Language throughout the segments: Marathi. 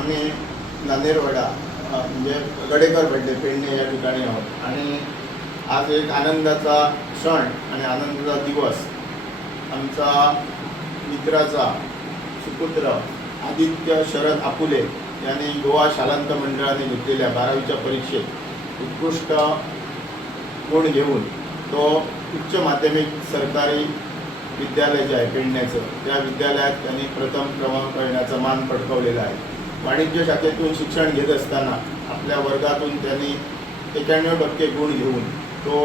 आम्ही नांदेरवाडा म्हणजे गडेकर भेटले पेडणे या ठिकाणी आहोत आणि आज एक आनंदाचा क्षण आणि आनंदाचा दिवस आमचा मित्राचा सुपुत्र आदित्य शरद आपुले यांनी गोवा शालांत मंडळाने घेतलेल्या 12वीच्या परीक्षेत उत्कृष्ट गुण घेऊन तो उच्च माध्यमिक सरकारी विद्यालय जे आहे पेडण्याचं त्या विद्यालयात त्यांनी प्रथम क्रमांक येण्याचा मान पटकावलेला आहे. वाणिज्य शाखेतून शिक्षण घेत असताना आपल्या वर्गातून त्यांनी 91% गुण घेऊन तो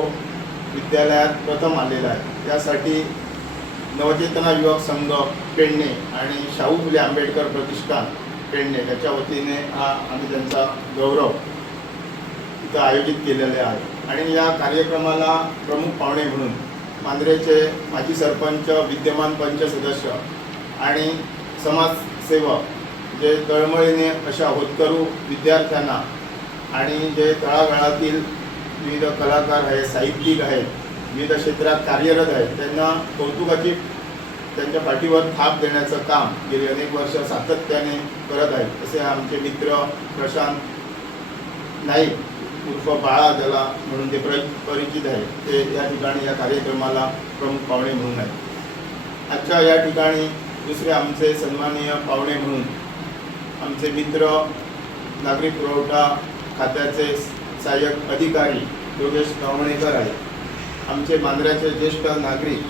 विद्यालयात प्रथम आलेला आहे. त्यासाठी नवचेतना युवक संघ पेडणे आणि शाहू फुले आंबेडकर प्रतिष्ठान पेडणे त्याच्या वतीने आम्ही त्यांचा गौरव इथं आयोजित केलेले आहे. आणि या कार्यक्रमाला प्रमुख पाहुणे म्हणून मांजरेचे माजी सरपंच, विद्यमान पंच सदस्य आणि समाजसेवक जे तळमळीने अशा होतकरू विद्यार्थ्यांना आणि जे तळागाळातील विविध कलाकार आहेत, साहित्यिक आहेत, विविध क्षेत्रात कार्यरत आहेत त्यांना कौतुकाची त्यांच्या पाठीवर थाप देण्याचं काम गेली अनेक वर्ष सातत्याने करत आहेत. तसे आमचे मित्र प्रशांत नाईक उर्फ बाळा ज्याला म्हणून ते परिचित आहे ते या ठिकाणी या कार्यक्रमाला प्रमुख पाहुणे म्हणून आहेत. आजच्या या ठिकाणी दुसरे आमचे सन्माननीय पाहुणे म्हणून आमचे मित्र नागरी पुरवठा खात्याचे सहाय्यक अधिकारी योगेश कवणेकर आहेत. आमचे मांजऱ्याचे ज्येष्ठ नागरिक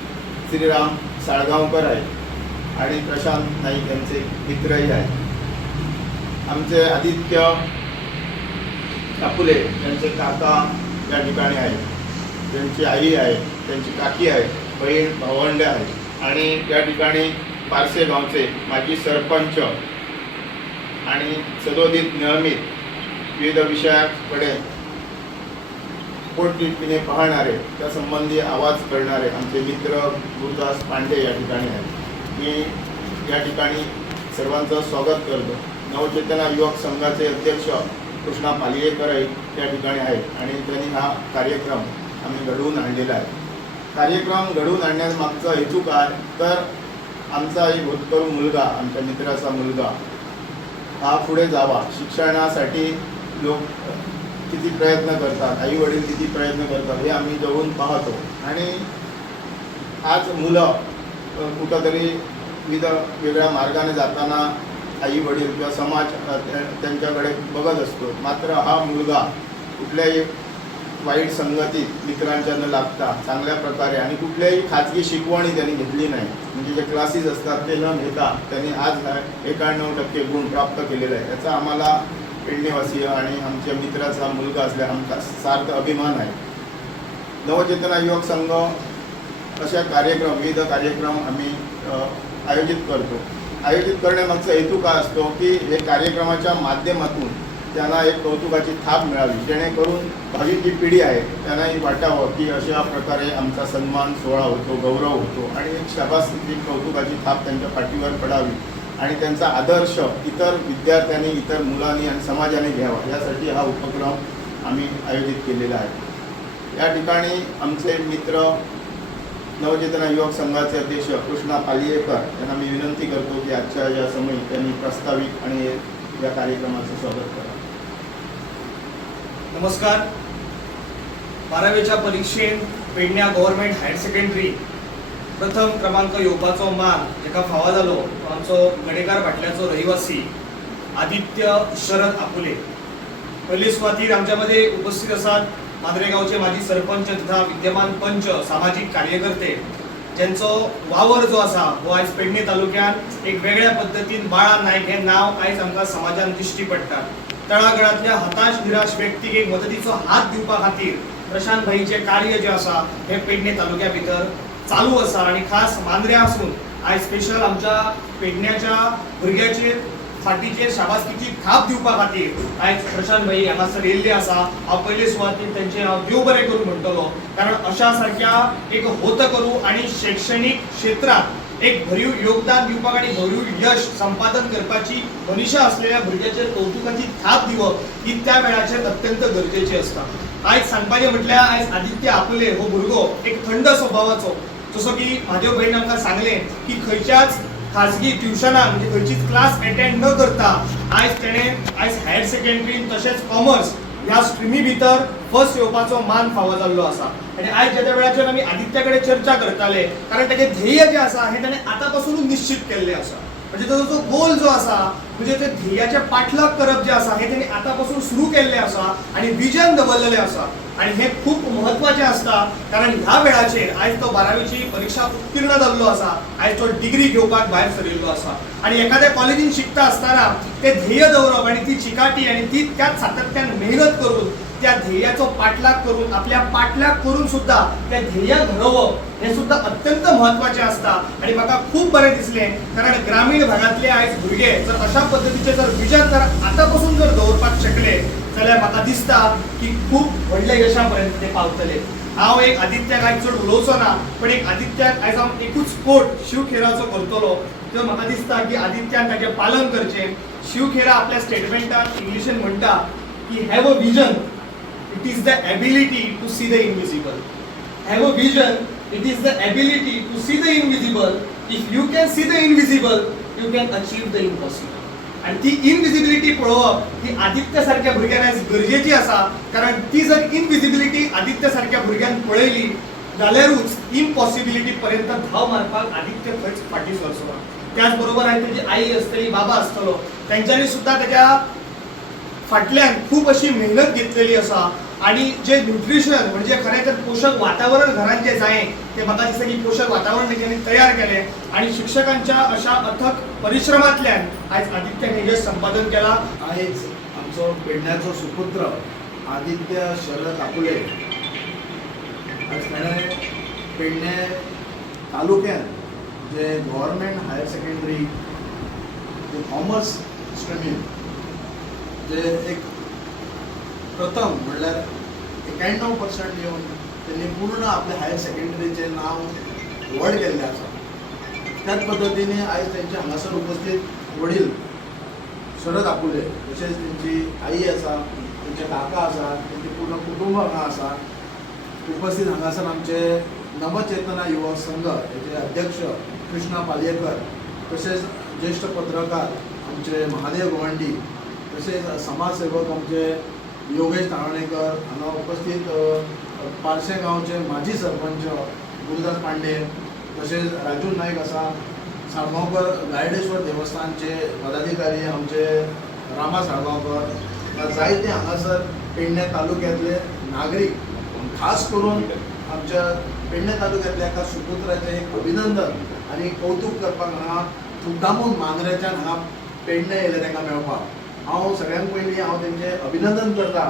श्रीराम साळगावकर आहेत आणि प्रशांत नाईक यांचे मित्रही आहेत. आमचे आदित्य आपुले त्यांचे काका या ठिकाणी आहेत, त्यांची आई आहे, त्यांची काकी आहे, बहीण भावंड आहे आणि या ठिकाणी पारसे गावचे माजी सरपंच आणि सदोदित नियमित विविध विषयाकडे पोटतिडकीने पाहणारे त्या संबंधी आवाज करणारे आमचे मित्र गुरुदास पांडे या ठिकाणी आहेत. मी या ठिकाणी सर्वांचं स्वागत करतो. नवचेतना युवक संघाचे अध्यक्ष कृष्णा पालियेकर या ठिकाणी आहेत आणि त्यांनी हा कार्यक्रम आम्ही घडवून आणलेला आहे. कार्यक्रम घडवून आणण्यामागचा हेतू काय तर आमचा एक होतकरू मुलगा, आमच्या मित्राचा मुलगा हा पुढे जावा, शिक्षणासाठी लोक किती प्रयत्न करतात, आई वडील किती प्रयत्न करतात हे आम्ही जवळून पाहतो. आणि आज मुलं कुठंतरी विविध वेगळ्या मार्गाने जाताना आई वडील किंवा समाज त्यांच्याकडे बघत असतो. मात्र हा मुलगा कुठल्याही वाईट संगतीत मित्रांच्या न लागता चांगल्या प्रकारे आणि कुठल्याही खाजगी शिकवणी त्यांनी घेतली नाही, म्हणजे जे क्लासेस असतात ते न घेता त्यांनी आज 91% गुण प्राप्त केलेला आहे. याचा आम्हाला पेडणेवासीय आणि आमच्या मित्राचा मुलगा असल्या आमचा सार्थ अभिमान आहे. नवचेतना युवक संघ अशा विविध कार्यक्रम आम्ही आयोजित करतो. आयोजित करण्यामागचा हेतू काय असतो की हे कार्यक्रमाच्या माध्यमातून त्यांना एक कौतुकाची थाप मिळावी, जेणेकरून भावी जी पिढी आहे त्यांनाही वाटावं की अशा प्रकारे आमचा सन्मान सोहळा होतो, गौरव होतो आणि एक शाबासकी कौतुकाची थाप त्यांच्या पाठीवर पडावी आणि त्यांचा आदर्श इतर विद्यार्थ्यांनी, इतर मुलांनी आणि समाजाने घ्यावा यासाठी हा उपक्रम आम्ही आयोजित केलेला आहे. या ठिकाणी आमचे मित्र नवचेतना युवक संघाचे अध्यक्ष कृष्णा पालियेकर यांना मी विनंती करतो की आजच्या या समयी त्यांनी प्रास्ताविक आणि या कार्यक्रमाचं स्वागत करा. नमस्कार. 12वीच्या परीक्षेत पेडण्या गव्हर्नमेंट हायर सेकंडरी प्रथम क्रमांक येवपाचो मान जेका फावो जालो तो आमचो गडेकार फाटल्याचो रहिवासी आदित्य शरद आपुले. पहिली सुवातीर आमच्या मध्ये उपस्थित असतात मांद्रे गावचे माजी सरपंच तथा विद्यमान पंच, सामाजिक कार्यकर्ते ज्यांचो वावर जो आसा हो आयज पेडणे तालुक्यात एक वेगळ्या पद्धतीन बाळा नाईक हे नाव आयज आमकां समाजान दिश्टी पडटा. तळागाळांतल्या हताश निराश व्यक्तीक एक मदतीचो हात दिवपा खातीर प्रशांत भाईचे कार्य जे आसा हे पेडणे तालुक्या भितर चालू आसा आणि खास मांद्रे आसून आयज स्पेशल आमच्या पेडण्याच्या भुरग्याचेर फाटीचेर शाबासकीची थाप दिवपा खातीर आयज प्रशांत भाई हांगासर येयल्ले आसा. हांव पयले सुवातेर तेंचे हांव देव बरें करूं म्हणटलो, कारण अशा सारख्या एक होतकरू आणि शैक्षणिक क्षेत्रात एक भरीव योगदान दिवपाक आणि भरीव यश संपादन करपाची मनीषा असलेल्या भुरग्याचेर कौतुकाची थाप दिवप ही त्या वेळाचेर अत्यंत गरजेची असता. आयज सांगपाचें म्हटल्यार आयज आदित्य आपुले हो भुरगो एक थंड स्वभावाचो. जसो की म्हाज्या भयण आमकां सांगलें की खंयच्याच खाजगी ट्युशनाक म्हणजे खंयचीच क्लास अटेंड न करता आयज तेणे आयज हायर सेकंडरी तशेंच कॉमर्स ह्या स्ट्रिमी भितर फर्स्ट येवपाचो मान फावो जाल्लो आसा आनी आयज ज्या वेळाचेर आमी आदित्या कडेन चर्चा करताले कारण तेजें ध्येय जें आसा हें ताणें आतां पासूनच निश्चित केल्लें आसा म्हणजे ताजो जो गोल जो आसा म्हणजे ते ध्येयाचे पाठलाग करप जे आसा हे तेणी आतां पासून सुरू केल्लें आसा आनी विजन दवरलेलें आसा आनी हें खूब म्हत्वाचें आसता कारण ह्या वेळाचेर आयज तो 12वीची परीक्षा उत्तीर्ण जाल्लो आसा आयज तो डिग्री घेवपाक भायर सरिल्लो आसा आनी एखाद्या कॉलेजीन शिकता आसतना तें ध्येय दवरप आनी ती चिकाटी आनी ती त्याच सातत्यान मेहनत करून त्या ध्येयाचो पाठलाग करून आपल्या पाठलाग करून सुद्धा त्या ध्येयाक घडोवप हे सुद्धा अत्यंत महत्वाचे असता आणि म्हाका खूप बरें दिसलें कारण ग्रामीण भागातले आयज भुरगे जर अशा पद्धतीचे जर विजन जर आतां पासून जर दवरपाक शकले जाल्यार म्हाका दिसता की खूप व्हडल्या यशा पर्यंत ते पावतले हांव एक आदित्याक आयज चड उलोवचो ना पण एक आदित्याक आयज हांव एकूच कोट शिवखेराचो करतलो तो म्हाका दिसता की आदित्यान ताचें पालन करचें शिवखेरा आपल्या स्टेटमेंटात इंग्लिशीन म्हणटा की have a vision it is the ability to see the invisible. Have a vision, it is the ability to see the invisible. If you can see the invisible, you can achieve the impossible. आणि ती इनविजिबिलिटी पळोवप ही आदित्य सारख्या भुरग्यांना गरजेची आसा कारण ती जर इनविजिबिलिटी आदित्य सारख्या भुरग्यान पळयली जाल्यारूच इम्पॉसिबिलिटी पर्यंत धाव मारपाक आदित्य खंयच फाटी सरचो ना त्याच बरोबर आहे त्याची आई असतली बाबा असतलो त्यांच्यानी सुद्धा त्याच्या फाटल्यान खूप अशी मेहनत घेतलेली आसा आणि जे न्यूट्रिशन म्हणजे खरें तर पोषक वातावरण घरात जे जाय ते म्हाका दिसता की पोषक वातावरण तेंच्यांनी तयार केलें आणि शिक्षकांच्या अशा अथक परिश्रमांतल्यान आयज आदित्यान हे यश संपादन केला आयज आमचो पेडण्याचो सुपुत्र आदित्य शरद आपुले आज ताणें पेडणे तालुक्यात जे गव्हर्मेंट हायर सेकंडरी जे कॉमर्स स्ट्रिमीन जे एक प्रथम म्हणल्यार 91% येवन त्यांनी पूर्ण आपल्या हायर सेकंडरीचें नांव व्हड केल्लें आसा त्याच पद्दतीने आयज तेंचे हांगासर उपस्थित वडील शरद आपुले तशेंच तेंची आई आसा तेंचे काका आसा तेंचे पूर्ण कुटुंब हांगा आसा उपस्थित हांगासर आमचे नवचेतना युवक संघ हेचे अध्यक्ष कृष्णा पालयेकर तशेंच ज्येष्ठ पत्रकार आमचे महादेव गोवंडी तसेच समाजसेवक आमचे योगेश ताळणेकर हांगा उपस्थित पारशे गांवचे माजी सरपंच गुरुदास पांडे तसेच राजू नाईक आसा साळगांवकर गायडेश्वर देवस्थानचे पदाधिकारी आमचे रामा साळगांवकर जायते हांगासर पेडणे तालुक्यांतले नागरीक खास करून आमच्या पेडणे तालुक्यांतल्या एका सुपुत्राचे एक अभिनंदन आनी कौतुक करपाक हांगा मुद्दामून मांद्रेच्यान हांगा पेडणे येयले तांकां मेळपाक हांव सगळ्यांत पयलीं हांव तेंचें अभिनंदन करता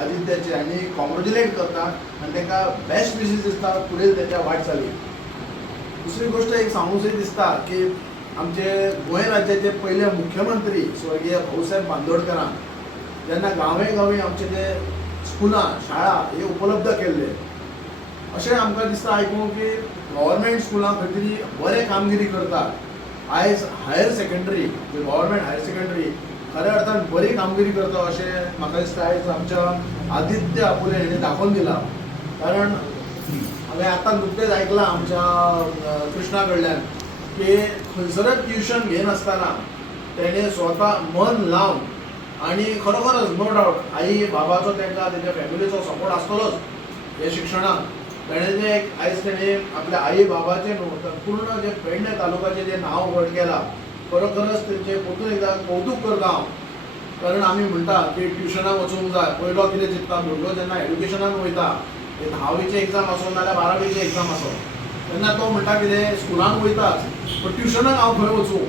आदित्याचें आनी कॉंग्रेच्युलेट करता आनी तांकां बेस्ट विशीस दिसता फुडें तेंच्या वाटचाली दुसरी गोश्ट एक सांगूंक दिसता की आमचे गोंय राज्याचे पयले मुख्यमंत्री स्वर्गीय भाऊसाहेब बांदोडकरान जेन्ना गांवे गांवी आमचे जे स्कुलां शाळा हे उपलब्ध केल्ले अशें आमकां दिसता आयकून की गव्हर्मेंट स्कुलां खंय तरी बरें कामगिरी करतात आयज हायर सेकंडरी जे गव्हर्मेंट हायर सेकंडरी खऱ्या अर्थान बरी कामगिरी करता अशें म्हाका दिसता आयज आमच्या आदित्य आपुले हेणें दाखोवन दिला कारण हांवें आतां नुकतेंच आयकलां आमच्या कृष्णा कडल्यान की खंयसरच ट्युशन घेनासतना तेणें स्वता मन लावन आनी खरोखरच नो डावट आई बाबाचो तांकां तेंच्या फॅमिलीचो सपोर्ट आसतलोच हे शिक्षणाक तेणें जे आयज तेणें आपल्या आई बाबाचें न्हू तर पूर्ण जे पेडणे तालुक्याचें जें नांव व्हड केलां खरोखरच तेंचे परतून एकदां कौतुक करता हांव कारण आमी म्हणटा की ट्युशनाक वचूंक जाय पयलो कितें चिंतता भुरगो जेन्ना एड्युकेशनान वयता 10वीची एग्जाम आसूं नाल्यार 12वीची एग्जाम आसूं तेन्ना तो म्हणटा कितें स्कुलांक वयताच पूण ट्युशनाक हांव खंय वचूं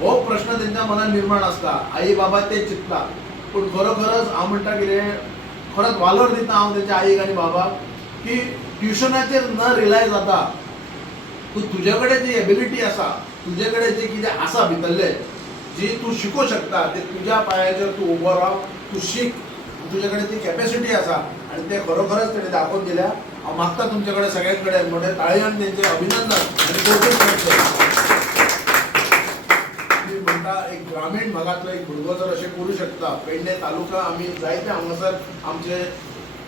हो प्रश्न तेंच्या मनान निर्माण आसता आई बाबा तेच चिंतता पूण खरोखरच हांव म्हणटा कितें खरोच वालोर दिता हांव तेंच्या आईक आनी बाबाक की ट्युशनाचेर न रिलाय जाता तूं तुजे कडेन जी एबिलिटी आसा तुजे कडेन जे कितें आसा भितरलें जी तूं शिकूं शकता ते तुज्या पांयाचेर तूं उबो राव तूं शिक तुजे कडेन ती कॅपेसिटी आसा आनी ते खरोखरच तेणें दाखोवन दिल्या हांव मागता तुमचे कडेन सगळे कडेन मोठे ताळयेन तेंचें अभिनंदन आनी कौतुक करचें म्हणटा एक ग्रामीण भागातलो एक भुरगो जर अशें करूं शकता पेडणे तालुका आमी जायते हांगासर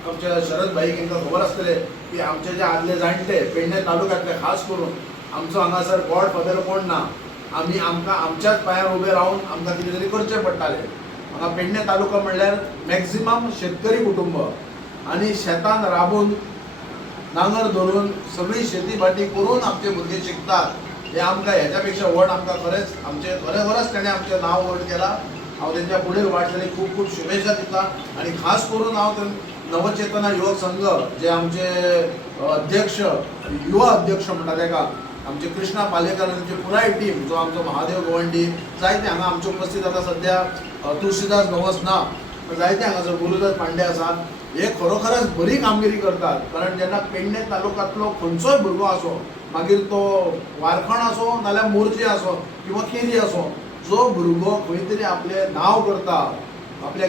आमच्या शरद भाईक हांकां खबर आसतलें की आमचे जे आदले जाणटे पेडणे तालुक्यांतले खास करून आमचो हांगासर गॉड फादर कोण ना आमी आमकां आमच्याच पांयार उबे रावन आमकां कितें तरी करचें पडटालें हांगा पेडणे तालुका म्हणल्यार मॅक्झिमम शेतकरी कुटुंब आनी शेतान राबून नांगर धरून सगळी शेती भाटी करून आमचे भुरगे शिकतात हे आमकां हेच्या पेक्षा व्हड आमकां खरेंच आमचे खरेखरच ताणें आमचें नांव व्हड केलां. हांव तेंच्या फुडें वाटचालीक खूब खूब शुभेच्छा दिता आनी खास करून हांव नवचेतना युवक संघ जे आमचे अध्यक्ष युवा अध्यक्ष म्हणटा तेका आमचे कृष्णा पालेकर आनी तांची पुराय टीम जो आमचो महादेव गोवंडी जायते हांगा आमचे उपस्थित आतां सद्या तुळशीदास गवस ना जायते हांगासर गुरुदास पांडे आसात. हे खरोखरच बरी कामगिरी करतात कारण जेन्ना पेडणे तालुक्यांतलो खंयचोय भुरगो आसो मागीर तो वारखण आसो नाल्यार मोर्जे आसो किंवा केरी आसो जो भुरगो खंय तरी आपलें नांव करता आपल्या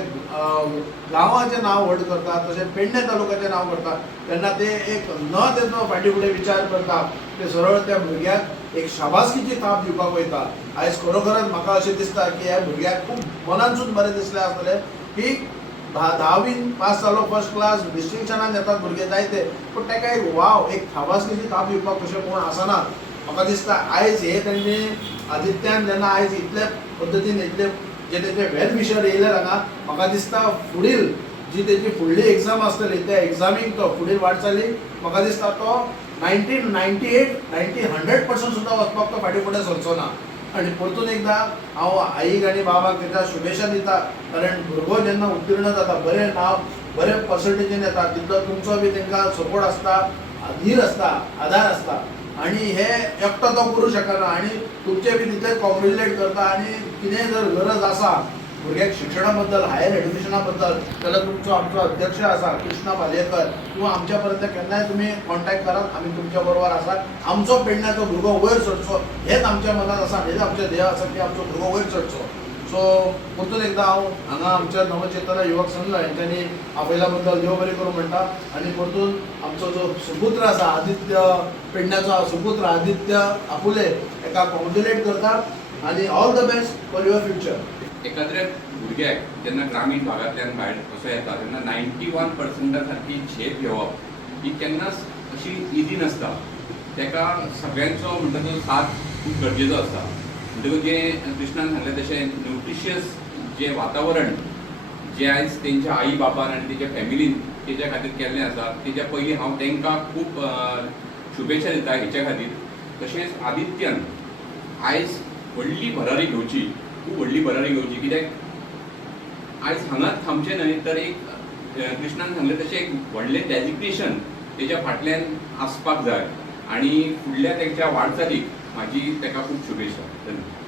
गांवाचें नांव व्हड करता तशें पेडणे तालुक्याचें नांव करता तेन्ना ते एक न तेचो फाटी फुडें विचार करता ते सरळ त्या भुरग्याक एक शाबासकीची थाप दिवपाक वयता. आयज खरोखरच म्हाका अशें दिसता की ह्या भुरग्याक खूब मनानसून बरें दिसलें आसतलें की 10वीन पास जालो फर्स्ट क्लास डिस्टिंक्शनान येतात भुरगे जायते पूण ताका एक वाव एक शाबासकीची थाप दिवपाक कशें कोण आसना. म्हाका दिसता आयज हे तेंणी आदित्यान जेन्ना आयज इतले पद्दतीन इतले जे तेचे वेल विशर येयले हांगा म्हाका दिसता फुडील जी तेजी फुडली एग्जाम आसतली त्या एग्जामीक तो फुडील वाटचाली म्हाका दिसता तो 100% सुद्दां वचपाक तो फाटी फुडें सरचो ना. आनी परतून एकदां हांव आईक आनी बाबाक तेच्या शुभेच्छा दिता कारण भुरगो जेन्ना उत्तीर्ण जाता बरें नांव बरें पर्संटेजीन येता तितलो तुमचो बी तांकां सपोर्ट आसता धीर आसता आदार आसता आनी हे एकटो तो करूं शकना आनी तुमचे बी तितले कॉम्प्युलेट करता आनी कितेंय जर गरज आसा भुरग्याक शिक्षणा बद्दल हायर एड्युकेशना बद्दल जाल्यार तुमचो आमचो अध्यक्ष आसा कृष्णा पालेकर किंवा आमच्या पर्यंत केन्नाय तुमी कॉन्टॅक्ट करात आमी तुमच्या बरोबर आसात. आमचो पेडण्याचो भुरगो वयर चडचो हेच आमच्या मनात आसा हेच आमचें ध्येय आसा की आमचो भुरगो वयर चडचो. सो परतून एकदां हांव हांगा आमच्या नवचेतना युवक संघ हेंच्यांनी आपयल्या बद्दल देव बरें करूं म्हणटा आनी परतून आमचो जो सुपुत्र आसा आदित्य पेडण्याचो सुपुत्र आदित्य आपुले हेका कॉंग्रॅच्युलेट करता आनी all the best for your future. एखाद्या भुरग्याक जेन्ना ग्रामीण भागांतल्यान भायर कसो येता तेन्ना 91% सारकी झेप घेवप ही केन्नाच अशी इजी नासता. तेका सगळ्यांचो म्हणटा तो साथ खूब गरजेचो आसता. म्हणटकूच जें कृष्णान सांगलें तशें न्यूट्रिशियस जें वातावरण जें आयज तेंच्या आई बापान आनी तेच्या फॅमिलीन तेच्या खातीर केल्लें आसा तेच्या पयलीं हांव तांकां खूब शुभेच्छा दिता हेच्या खातीर. तशेंच आदित्यान आयज व्हडली भरारी घेवची खूब व्हडली भरारी घेवची कित्याक आयज हांगाच थांबचें न्हय तर एक कृष्णान सांगलें तशें एक व्हडलें डेजिग्नेशन तेच्या फाटल्यान आसपाक जाय आनी फुडल्या तेच्या वाटचालीक म्हाजी तेका खूब शुभेच्छा. धन्यवाद.